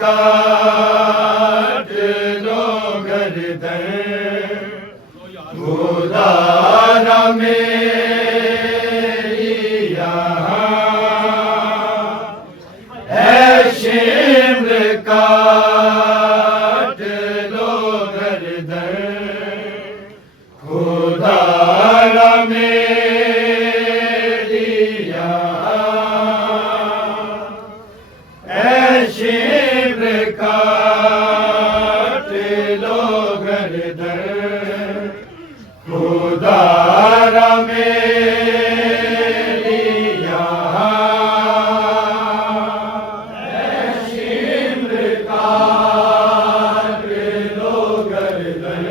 काट लो गर्दन खुदारा मेरी यहाँ है शिम्र काट लो गर्दन खुदारा मेरी यहाँ है शिम्र काट लो गर्दन खुदारा मेरी यहाँ है शिम्र काट लो गर्दन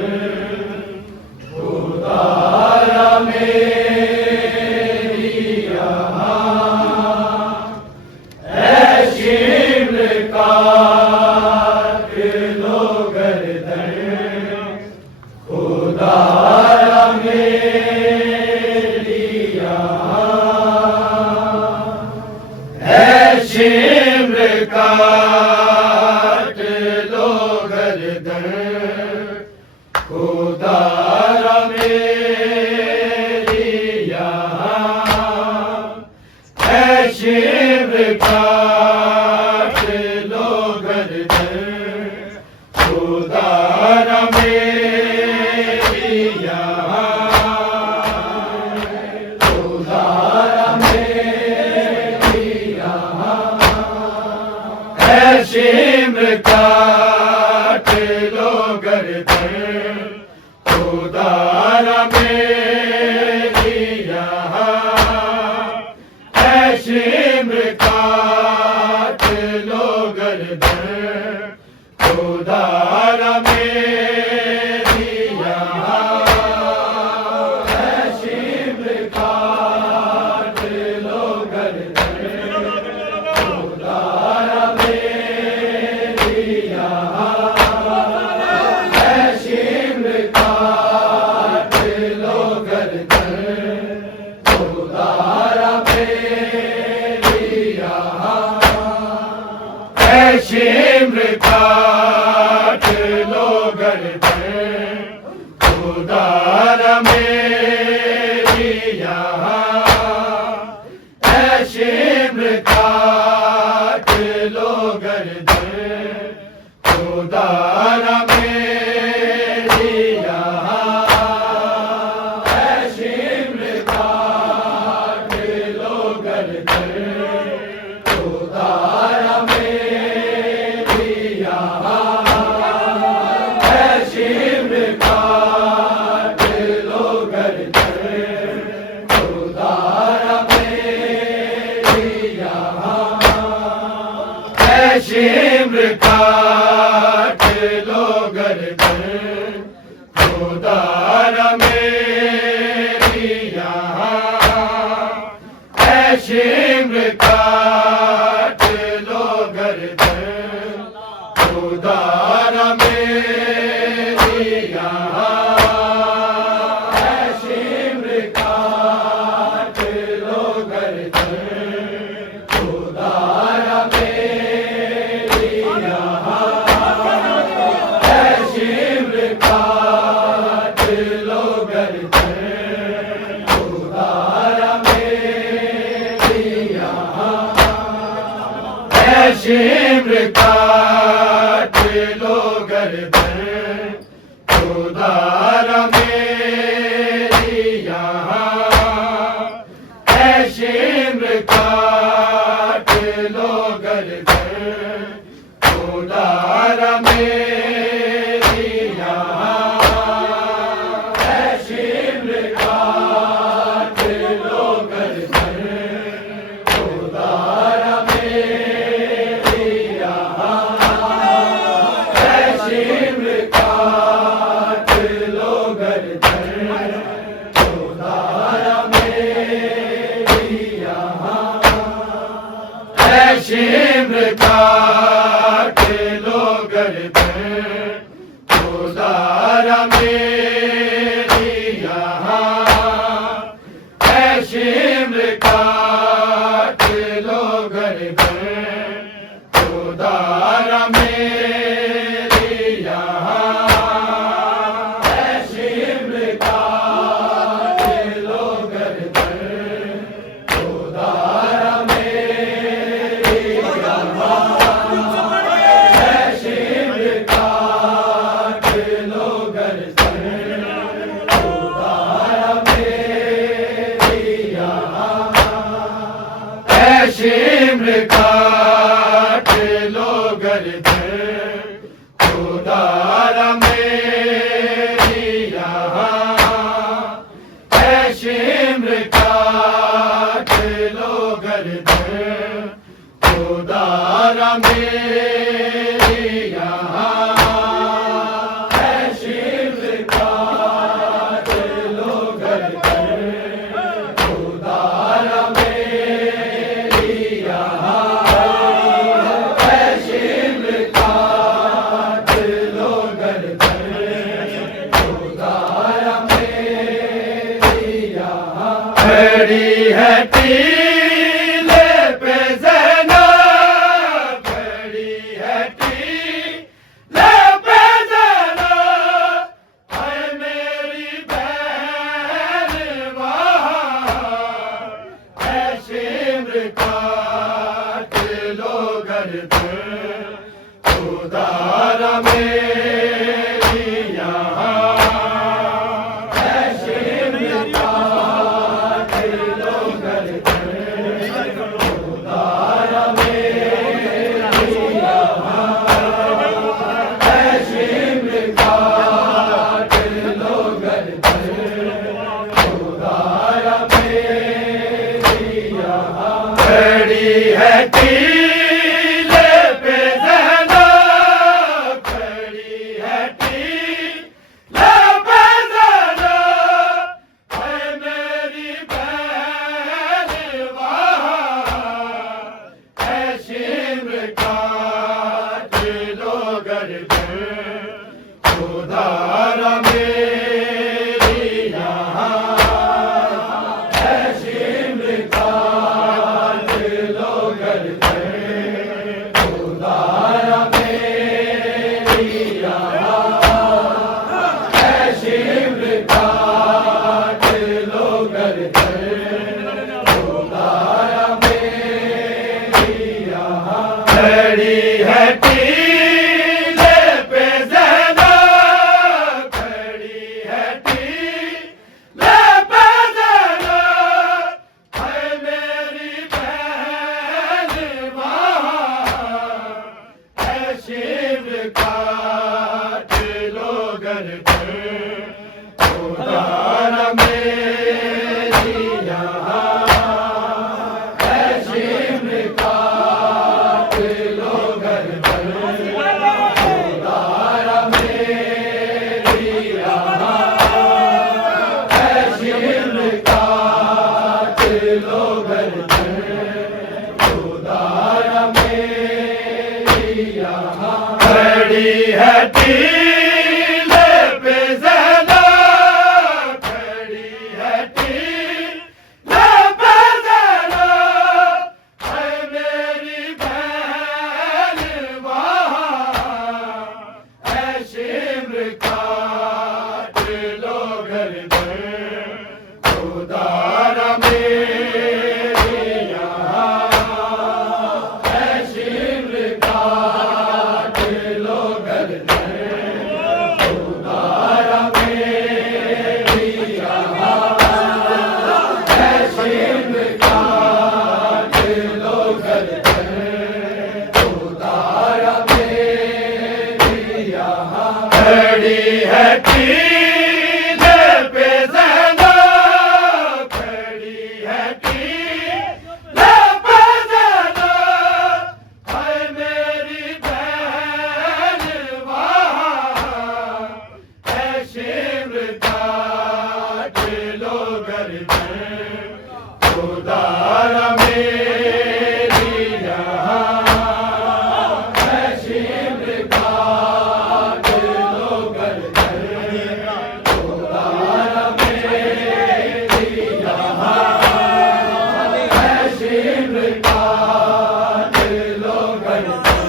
खुदारा मेरी यहाँ है शिम्र काट लो गर्दन खुदारा मेरी यहाँ है शिम्र काट लो गर्दन खुदारा मेरी यहाँ है शिम्र काट लो गर्दन खुदारा मेरी यहाँ खुदारा मेरी यहाँ है शिम्र काट लो गर्दन खुदारा मेरी यहाँ है शिम्र काट लो गर्दन खुदारा मेरी यहाँ है शिम्र काट लो गर्दन खुदारा मेरी यहाँ है शिम्र काट लो गर्दन खुदारा मेरी यहाँ है शिम्र काट लो गर्दन खुदारा मेरी यहाँ है शिम्र काट लो गर्दन खुदारा मेरी यहाँ है शिम्र काट लो गर्दन खुदारा मेरी यहाँ गर्दन खुदा मेरी यहाँ है शिम्र काट लो गर्दन खुदा मेरी यहाँ है शिम्र काट लो गर्दन खुदा मेरी यहाँ है शिम्र काट लो गर्दन खुदा मेरी यहाँ है शिम्र काट लो गर्दन खुदा मेरी यहाँ है शिम्र काट लो गर्दन खुदा मेरी यहाँ है शिम्र काट लो गर्दन खुदा मेरी यहाँ है शिम्र काट लो गर्दन खुदा मेरी शिम्र काट लो गर्दन खुदा मेरी यहाँ है शिम्र काट लो गर्दन खुदा मेरी यहाँ है शिम्र काट लो गर्दन खुदा खड़ी है टीले पे ज़ैनब खड़ी है टीले पे ज़ैनब है मेरी बहन वहाँ है शिम्र काट लो गर्दन खुदा मेरी यहाँ है शिम्र काट लो गर्दन खुदा मेरी यहाँ है शिम्र काट लो गर्दन खुदा मेरी यहाँ खड़ी है टीले पे ज़ैनब खड़ी है टीले पे ज़ैनब है मेरी बहन वहाँ है शिम्र काट लो गर्दन खुदा मेरी यहाँ है शिम्र काट लो गर्दन खुदा मेरी यहाँ है शिम्र काट लो गर्दन खुदा मेरी यहाँ खड़ी है टीले पे ज़ैनब खड़ी है टीले पे ज़ैनब है मेरी बहन वहाँ है शिम्र काट लो गर्दन खुदा मेरी यहाँ है शिम्र काट लो गर्दन खुदा मेरी यहाँ है शिम्र काट लो गर्दन खुदा मेरी यहाँ खड़ी है टीले पे ज़ैनब खड़ी है टीले पे ज़ैनब है मेरी बहन वहाँ है शिम्र काट लो गर्दन खुदारा मेरी यहाँ है शिमर काट लो गर्दन खुदारा मेरी यहाँ है शिमर काट लो गर्दन खुदारा मेरी यहाँ खड़ी है टीले पे ज़ैनब खड़ी है टीले पे ज़ैनब हाय मेरी बहन वहाँ है शिमर काट लो गर्दन खुदारा मेरी यहाँ है शिमर काट लो गर्दन खुदारा मेरी यहाँ है शिमर काट लो गर्दन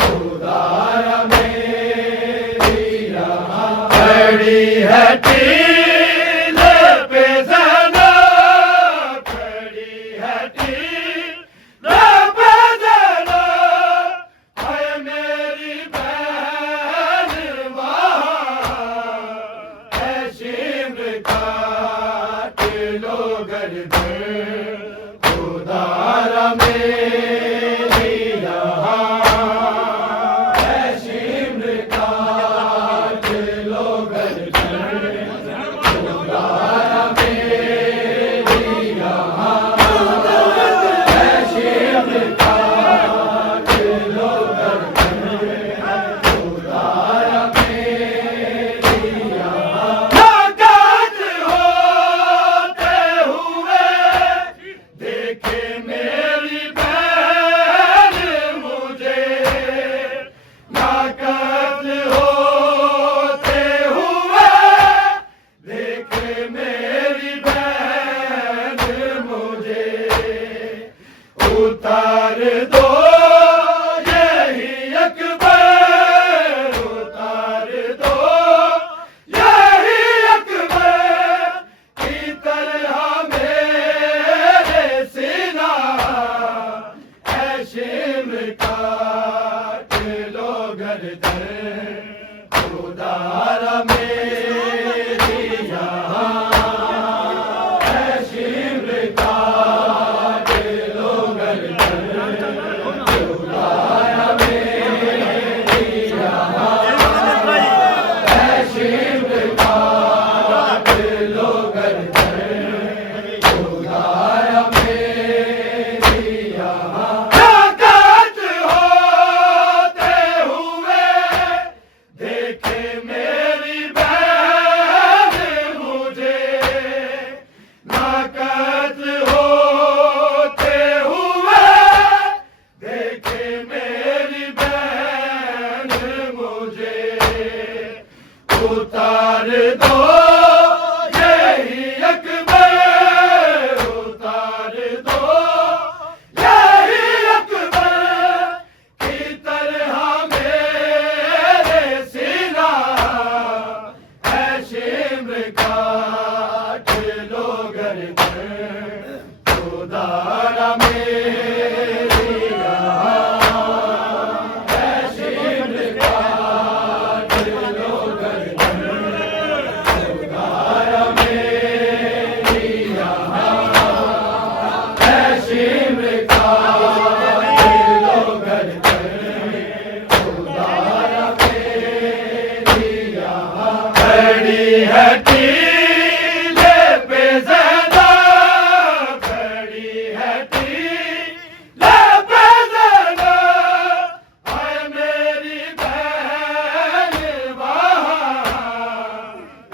खुदारा मेरी यहाँ खड़ी है टीले पे ज़ैनब खड़ी है टीले पे ज़ैनब हाय मेरी बहन वहाँ है शिमर काट लो गर्दन खुदारा मेरी यहाँ है शिमर काट लो गर्दन खुदारा मेरी यहाँ है शिमर काट लो गर्दन खुदारा मेरी यहाँ नाकात होते हुए देखे मेरी बहन मुझे नाकात होते हुए देखे मेरी बहन मुझे उतार दो यही अकबर उतार दो यही अकबर की तरह मेरे सीना है शिमर काट लो गर्दन खुदारा मेरी यहाँ है शिमर काट लो गर्दन खुदारा मेरी यहाँ है शिमर काट लो गर्दन खुदारा मेरी यहाँ नाकात होते हुए देखे मेरी बहन मुझे नाकात होते हुए देखे मेरी बहन मुझे उतार दो यही अकबर उतार दो यही अकबर की तरह मेरे सीना है शिमर काट लो गर्दन खुदारा मेरी यहाँ है शिमर काट लो गर्दन खुदारा मेरी यहाँ है शिमर काट लो गर्दन खुदारा मेरी यहाँ खड़ी है टीले पे ज़ैनब खड़ी है टीले पे ज़ैनब हाय मेरी बहन वहाँ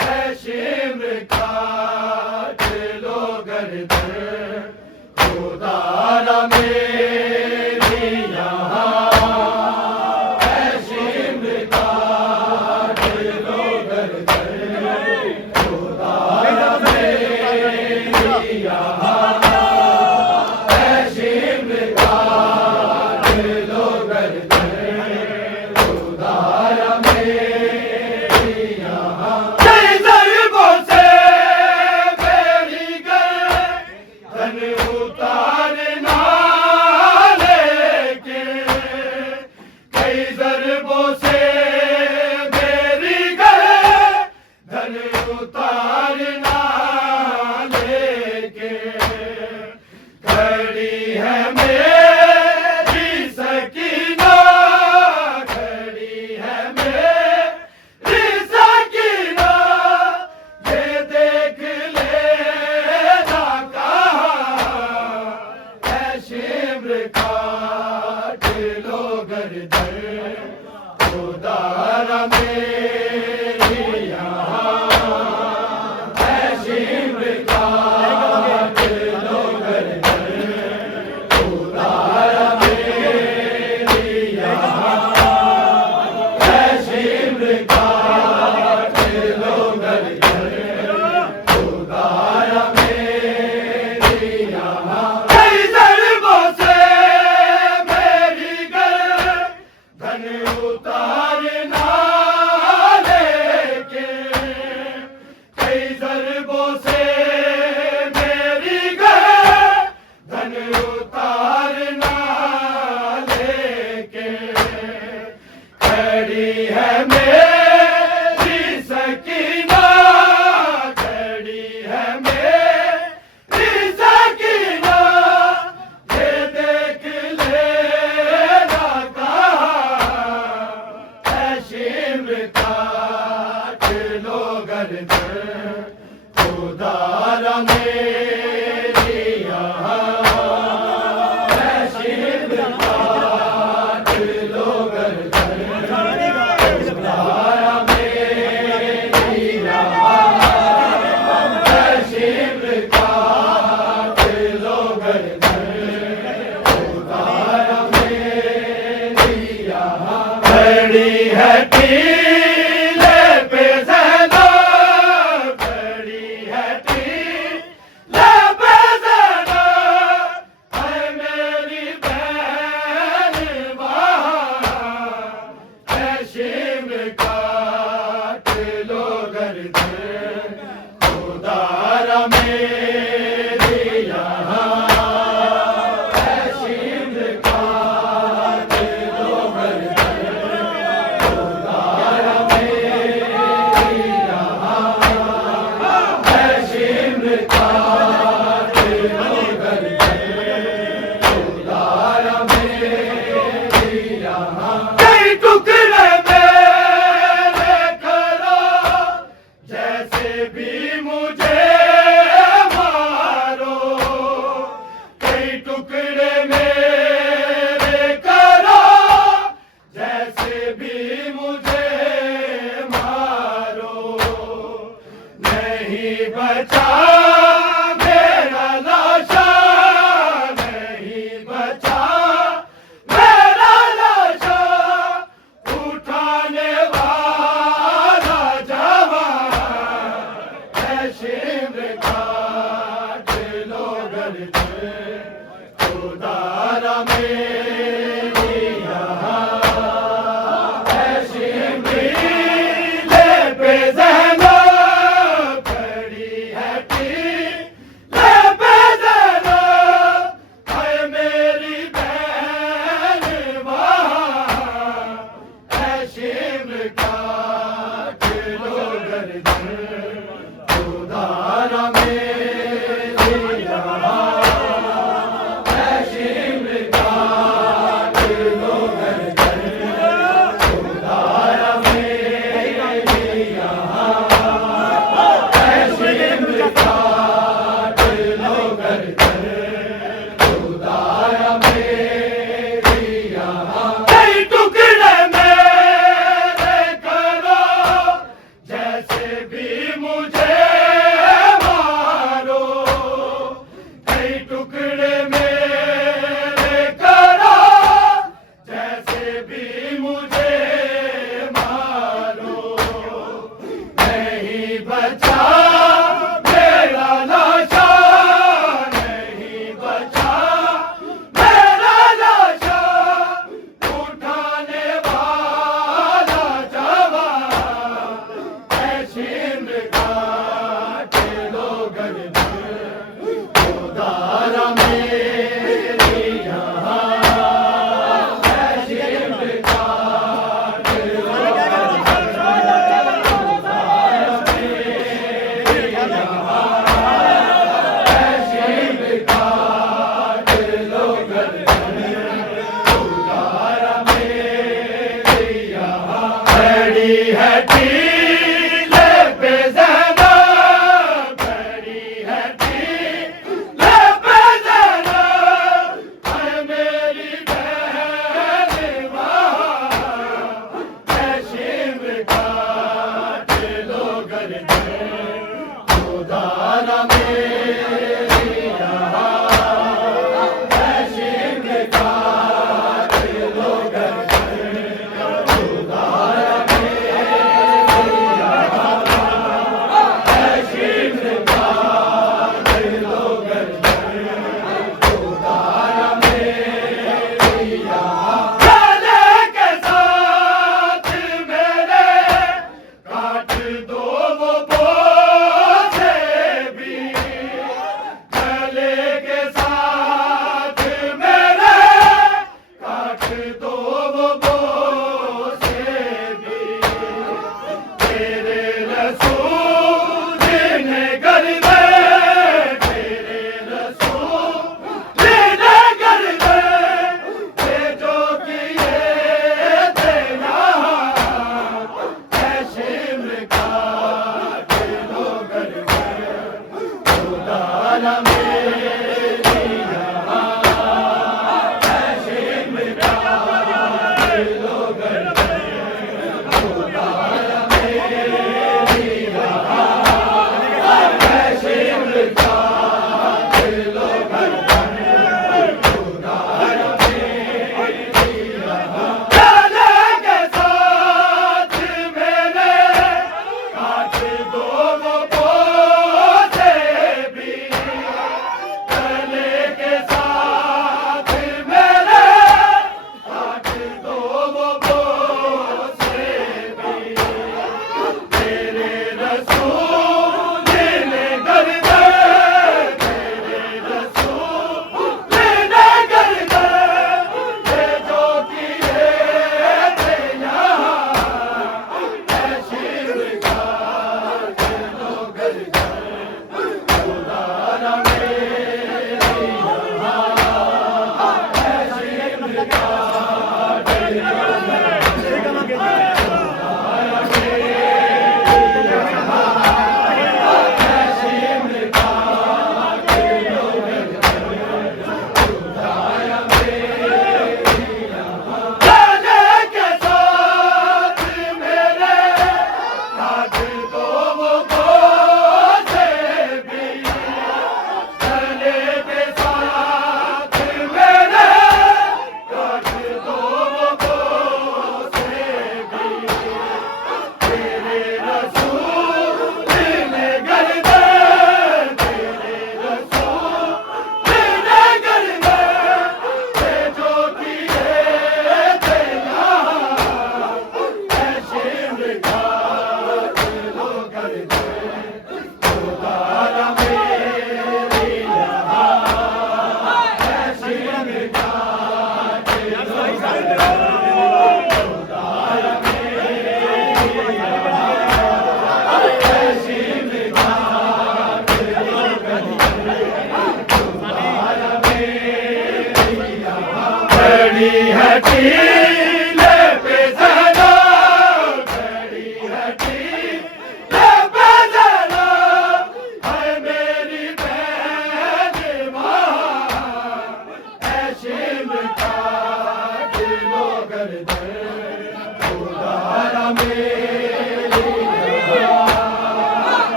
है शिमर काट लो गर्दन खुदारा मेरी यहाँ है शिमर काट लो गर्दन खुदारा मेरी यहाँ है शिमर काट लो गर्दन खुदारा मेरी यहाँ कई ज़रबों से है मेरी सकीना, ये देख लेना कहाँ है शिम्र काट लो गर्दन खुदारा मेरी यहाँ है शिम्र काट लो गर्दन खुदारा मेरी यहाँ है शिम्र काट लो गर्दन खुदारा मेरी यहाँ खड़ी है टीले पे ज़ैनब, खड़ी है टीले पे ज़ैनब, है मेरी बहन वहाँ है शिम्र काट लो गर्दन खुदारा मेरी यहाँ है शिम्र काट लो गर्दन खुदारा मेरी यहाँ है शिम्र काट लो गर्दन खुदारा मेरी यहाँ कई टुकड़े मेरे करो जैसे भी मुझे मारो, कई टुकड़े मेरे करो जैसे भी मुझे मारो, नहीं बचा मेरा लाशा, नहीं बचा मेरा लाशा, उठाने वाला जवान है शिम्र काट लो गर्दन खुदारा मेरी यहाँ है शिम्र टीले पे ज़ैनब, खड़ी है टीले पे ज़ैनब, है मेरी बहन वहाँ है शिम्र काट लो गर्दन खुदारा मेरी यहाँ है शिम्र काट लो गर्दन खुदारा मेरी यहाँ है शिम्र काट लो गर्दन खुदारा मेरी यहाँ कई टुकड़े मेरे करो जैसे भी मुझे मारो, कई टुकड़े मेरे करो जैसे भी मुझे मारो, नहीं बचा मेरा लाशा, नहीं बचा मेरा लाशा, उठाने वाला जवान है शिम्र काट लो गर्दन खुदारा मेरी यहाँ है शिम्र काट लो गर्दन खुदारा मेरी यहाँ है शिम्र काट लो गर्दन खुदारा मेरी यहाँ खड़ी है टीले पे ज़ैनब, खड़ी है टीले पे ज़ैनब, है मेरी बहन वहाँ है शिम्र काट लो गर्दन खुदा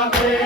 में